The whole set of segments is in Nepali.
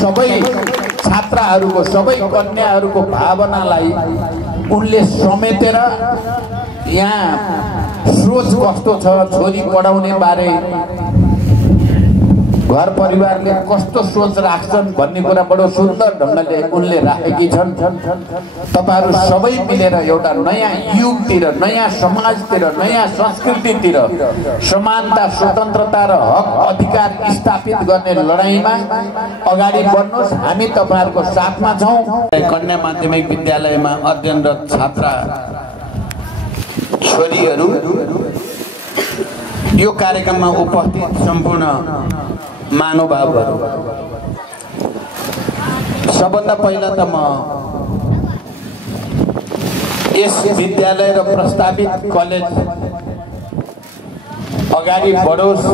सबै छात्राहरूको सबै कन्याहरूको भावनालाई उनले समेटेर यहाँ सोच कस्तो छ छोरी पढाउने बारे घर परिवारले कस्तो सोच राख्छन् भन्ने कुरा बडो सुन्दर ढङ्गले उनले राखेकी छन्। तपाईहरु सबै मिलेर एउटा नयाँ युगतिर नयाँ समाजतिर नयाँ संस्कृतितिर समानता स्वतन्त्रता र हक अधिकार स्थापित गर्ने लडाईँमा अगाडि बढ्नुहोस्। हामी तपाईहरुको साथमा छौं। कन्या माध्यमिक विद्यालयमा अध्ययनरत छात्रा छोरीहरू यो कार्यक्रममा उपस्थित सम्पूर्ण महानुभावहरू, सबभन्दा पहिला त म यस विद्यालय र प्रस्तावित कलेज अगाडि बढोस्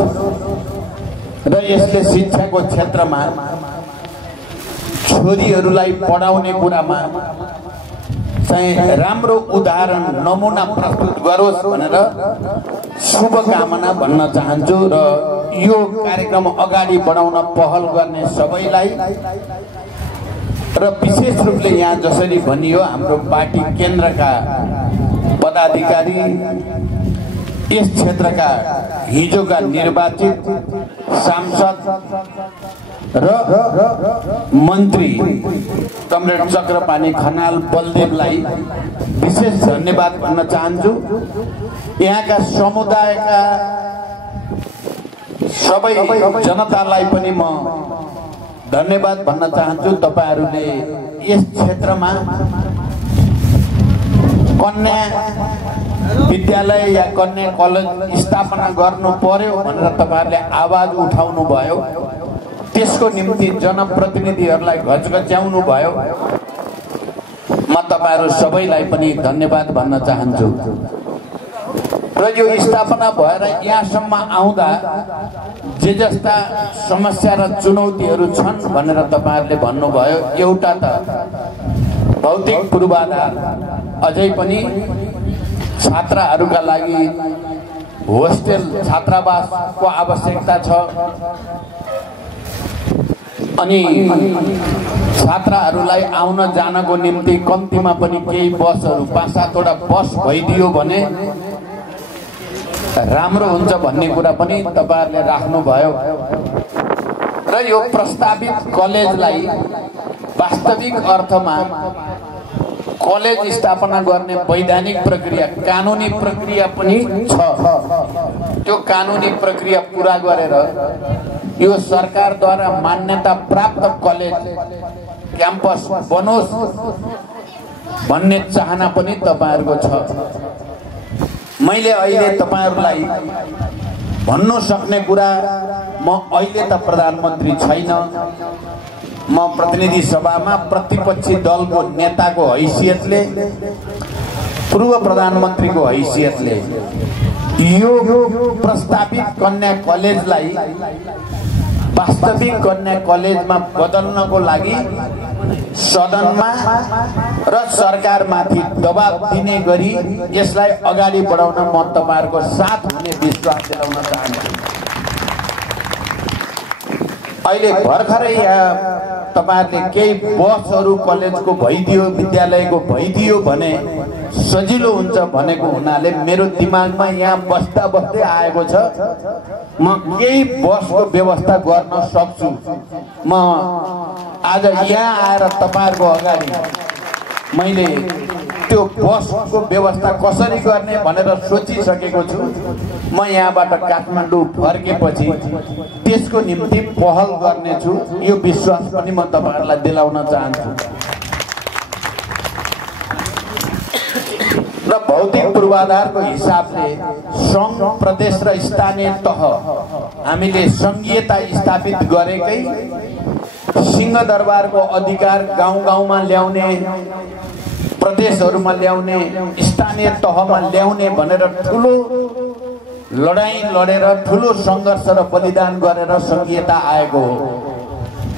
र यसले शिक्षाको क्षेत्रमा छोरीहरूलाई पढाउने कुरामा चाहिँ राम्रो उदाहरण नमुना प्रस्तुत गरोस् भनेर शुभकामना भन्न चाहन्छु र यो कार्यक्रम अगाडि बढाउन पहल गर्ने सबैलाई र विशेष रूपले यहाँ जसरी भनियो हाम्रो पार्टी केन्द्रका पदाधिकारी, यस क्षेत्रका हिजोका निर्वाचित सांसद र मन्त्री कमरेड चक्रपाणी खनाल बलदेवलाई विशेष धन्यवाद भन्न चाहन्छु। यहाँका समुदायका सबै जनतालाई पनि म धन्यवाद भन्न चाहन्छु। तपाईहरुले यस क्षेत्रमा कन्या विद्यालय या कन्या कलेज स्थापना गर्नु पर्यो भनेर तपाईहरुले आवाज उठाउनु भयो। त्यसको निम्ति जनप्रतिनिधिहरूलाई घचघच्याउनु भयो। म तपाईहरु सबैलाई पनि धन्यवाद भन्न चाहन्छु। र यो स्थापना भएर यहाँसम्म आउँदा जे जस्ता समस्या र चुनौतीहरू छन् भनेर तपाईहरुले भन्नुभयो। एउटा त भौतिक पूर्वाधार, अझै पनि छात्राहरूका लागि होस्टेल छात्रावासको आवश्यकता छ। अनि छात्राहरूलाई आउन जानको निम्ति कम्तीमा पनि केही बसहरू 5-7 वटा बस भइदियो भने राम्रो हुन्छ भन्ने कुरा पनि तपाईहरुले राख्नु भयो। र यो प्रस्तावित कलेजलाई वास्तविक अर्थमा कलेज स्थापना गर्ने वैधानिक प्रक्रिया, कानुनी प्रक्रिया पनि छ। त्यो कानुनी प्रक्रिया पूरा गरेर यो सरकारद्वारा मान्यता प्राप्त कलेज क्याम्पस बनोस् भन्ने चाहना पनि तपाईहरुको छ। मैले अहिले तपाईहरुलाई भन्नु सक्ने कुरा, म अहिले त प्रधानमन्त्री छैन, म प्रतिनिधि सभामा प्रतिपक्षी दलको नेताको हैसियतले, पूर्व प्रधानमन्त्रीको हैसियतले यो प्रस्तावित कन्या कलेजलाई वास्तविक कन्या कलेजमा बदल्नको लागि सदनमा र सरकारमाथि दबाब दिने गरी यसलाई अगाडि बढाउन म तपाईहरुको साथ हुने विश्वास दिलाउन चाहन्छु। अहिले भर्खरै यहाँ तपाईहरुले केही बसहरू कलेजको भइदियो, विद्यालयको भइदियो भने सजिलो हुन्छ भनेको हुनाले मेरो दिमागमा यहाँ बस्दा बस्दै आएको छ म केही बसको व्यवस्था गर्न सक्छु। म आज यहाँ आएर तपाईहरुको अगाडि मैले त्यो बसको व्यवस्था कसरी गर्ने भनेर सोचिसकेको छु। म यहाँबाट काठमाडौँ फर्केपछि त्यसको निम्ति पहल गर्नेछु। यो विश्वास पनि म तपाईहरुलाई दिलाउन चाहन्छु। र भौतिक पूर्वाधारको हिसाबले संघ, प्रदेश र स्थानीय तह हामीले संघीयता स्थापित गरेकै सिंहदरबारको अधिकार गाउँ गाउँमा ल्याउने, प्रदेशहरूमा ल्याउने, स्थानीय तहमा ल्याउने भनेर ठुलो लडाईँ लडेर ठुलो संघर्ष र बलिदान गरेर संघीयता आएको हो।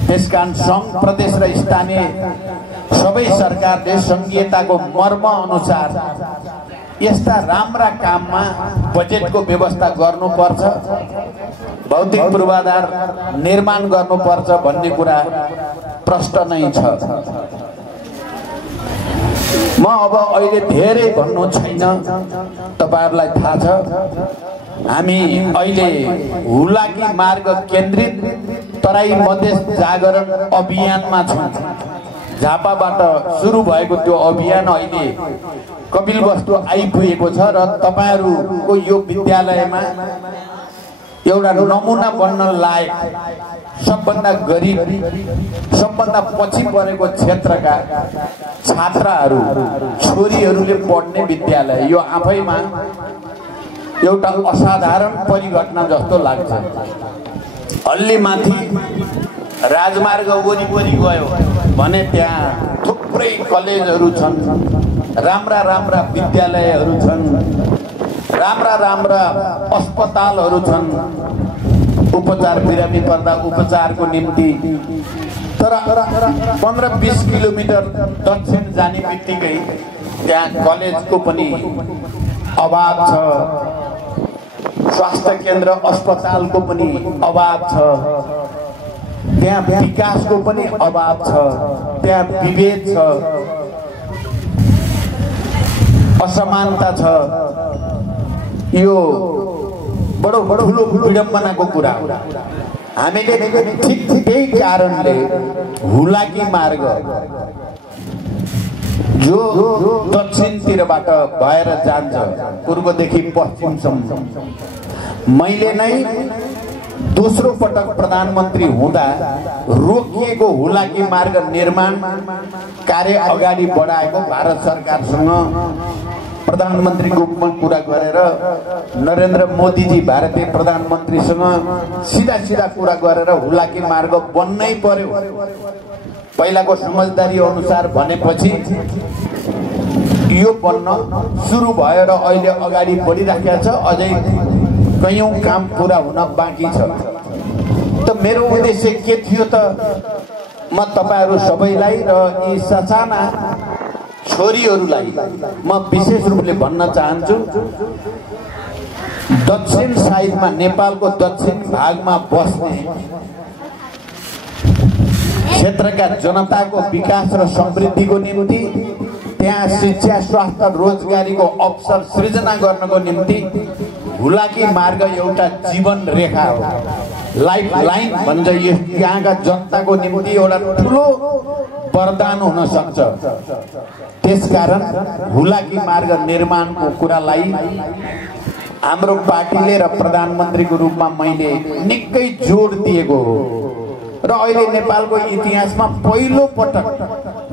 त्यसकारण संघ, प्रदेश र स्थानीय सबै सरकारले संघीयताको मर्म अनुसार यस्ता राम्रा काममा बजेटको व्यवस्था गर्नुपर्छ भौतिक पूर्वाधार निर्माण गर्नुपर्छ भन्ने कुरा प्रश्न नै छ। म अब अहिले धेरै भन्नु छैन, तपाईहरुलाई थाहा छ हामी अहिले हुलाकी मार्ग केन्द्रित तराई मधेस जागरण अभियानमा छौं। झापाबाट सुरु भएको त्यो अभियान अहिले कपिलवस्तु आइपुगेको छ र तपाईहरुको यो विद्यालयमा एउटा नमुना बन्न लायक सबभन्दा गरिब सबभन्दा पछि परेको क्षेत्रका छात्राहरू छोरीहरूले पढ्ने विद्यालय यो आफैमा एउटा असाधारण परिघटना जस्तो लाग्छ। हल्ली माथि राजमार्ग वरिपरि गयो भने त्यहाँ थुप्रै कलेजहरू छन्, राम्रा राम्रा विद्यालयहरू छन्, राम्रा राम्रा अस्पतालहरू छन् उपचार बिरामी पर्दा उपचारको निम्ति। तर 15-20 किलोमिटर दक्षिण जाने बित्तिकै त्यहाँ कलेजको पनि अभाव छ, स्वास्थ्य केन्द्र अस्पतालको पनि अभाव छ, त्यहाँ विकासको पनि अभाव छ, त्यहाँ विभेद छ, असमानता छ। यो बडो ठुलो विडम्बनाको कुरा हो। हामीले ठिक त्यही कारणले हुलाकी मार्ग जो दक्षिणतिरबाट भएर जान्छ पूर्वदेखि पश्चिमसम्म, मैले नै दोस्रो पटक प्रधानमन्त्री हुँदा रोकिएको हुलाकी मार्ग निर्माण कार्य अगाडि बढाएको भारत सरकारसँग प्रधानमन्त्रीको रूपमा कुरा गरेर नरेन्द्र मोदीजी भारतीय प्रधानमन्त्रीसँग सीधा कुरा गरेर हुलाकी मार्ग बन्नै पर्यो पहिलाको समझदारी अनुसार भनेपछि यो बन्न सुरु भयो र अहिले अगाडि बढिराखेको छ। अझै कयौं काम पूरा हुन बाँकी छ। त मेरो उद्देश्य के थियो त म तपाईहरु सबैलाई र यी ससाना छोरीहरूलाई म विशेष रूपले भन्न चाहन्छु, दक्षिण साइडमा नेपालको दक्षिण भागमा बस्ने क्षेत्रका जनताको विकास र समृद्धिको निम्ति, त्यहाँ शिक्षा स्वास्थ्य रोजगारीको अवसर सृजना गर्नको निम्ति हुलाकी मार्ग एउटा जीवन रेखा हो, लाइफ लाइन भन्छ। यहाँका जनताको निम्ति एउटा ठुलो वरदान हुन सक्छ। त्यसकारण हुलाकी मार्ग निर्माणको कुरालाई हाम्रो पार्टीले र प्रधानमन्त्रीको रूपमा मैले निकै जोड दिएको हो र अहिले नेपालको इतिहासमा पहिलो पटक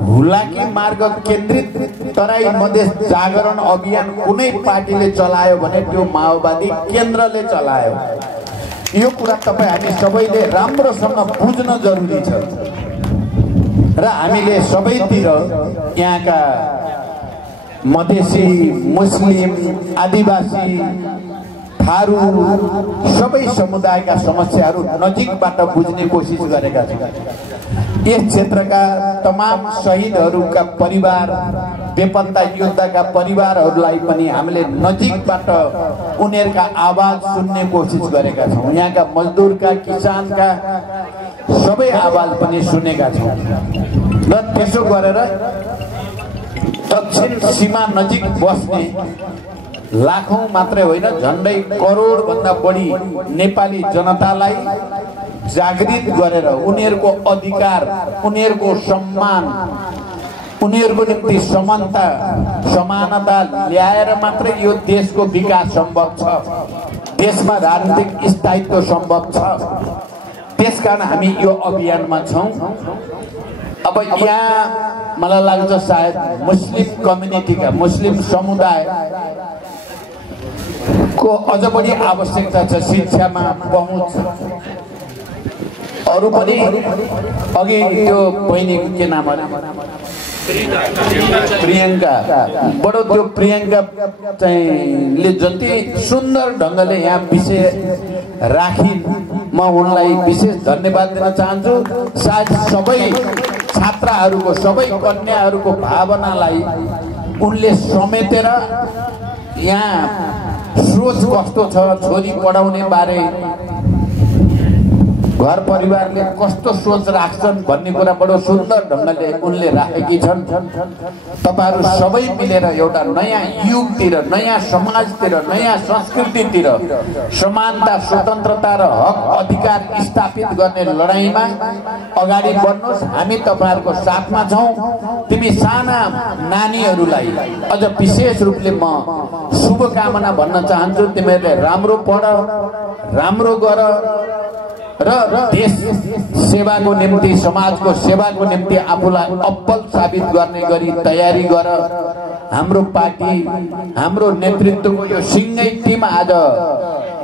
हुलाकी मार्ग केन्द्रित तराई मधेस जागरण अभियान कुनै पार्टीले चलायो भने त्यो माओवादी केन्द्रले चलायो। यो कुरा तपाई हामी सबैले राम्रोसँग बुझ्न जरुरी छ र हामीले सबैतिर यहाँका मधेसी, मुस्लिम, आदिवासी, थारू सबै समुदायका समस्याहरू नजिकबाट बुझ्ने कोसिस गरेका छौँ। यस क्षेत्रका तमाम शहीदहरूका परिवार, बेपत्ता योद्धाका परिवारहरूलाई पनि हामीले नजिकबाट उनीहरूका आवाज सुन्ने कोसिस गरेका छौँ। यहाँका मजदुरका, किसानका सबै आवाज पनि सुनेका छौँ र त्यसो गरेर दक्षिण सीमा नजिक बस्ने लाखौं मात्रै होइन झन्डै करोड भन्दा बढी नेपाली जनतालाई जागृत गरेर उनीहरूको अधिकार, उनीहरूको सम्मान, उनीहरूको निम्ति समानता समानता ल्याएर मात्रै यो देशको विकास सम्भव छ, देशमा राजनीतिक स्थायित्व सम्भव छ। त्यसकारण हामी यो अभियानमा छौं। अब यहाँ मलाई लाग्छ सायद मुस्लिम कम्युनिटीका, मुस्लिम समुदाय को अझ बढी आवश्यकता छ शिक्षामा पहुँच। अरु पनि अघि त्यो बहिनीको के नाम हो, प्रियंका, बडो त्यो प्रियंका चाहिँ जति सुन्दर ढंगले यहाँ विषय राखिन्, म उनलाई विशेष धन्यवाद दिन चाहन्छु। सायद सबै छात्राहरूको, सबै कन्याहरूको भावनालाई उनले समेटेर यहाँ सोच कस्तो छ छोरी पढाउने बारे घर परिवारले कस्तो सोच राख्छन् भन्ने कुरा बडो सुन्दर ढङ्गले उनले राखेकी छन्। तपाईहरु सबै मिलेर एउटा नयाँ युगतिर, नयाँ समाजतिर, नयाँ संस्कृतितिर समानता, स्वतन्त्रता र हक अधिकार स्थापित गर्ने लडाईँमा अगाडि बढ्नुहोस्। हामी तपाईहरुको साथमा छौं। तिमी साना नानीहरूलाई अझ विशेष रूपले म शुभकामना भन्न चाहन्छु। तिमीहरूले राम्रो पढ, राम्रो गर र देश सेवाको निम्ति, समाजको सेवाको निम्ति आफूलाई अब्बल साबित गर्ने गरी तयारी गर। हाम्रो पार्टी, हाम्रो नेतृत्वको यो सिंगै टिम आज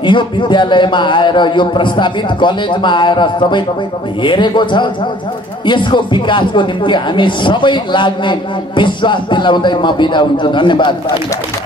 यो विद्यालयमा आएर, यो प्रस्तावित कलेजमा आएर सबै हेरेको छ। यसको विकासको निम्ति हामी सबै लाग्ने विश्वास दिलाउँदै म बिदा हुन्छु। धन्यवाद।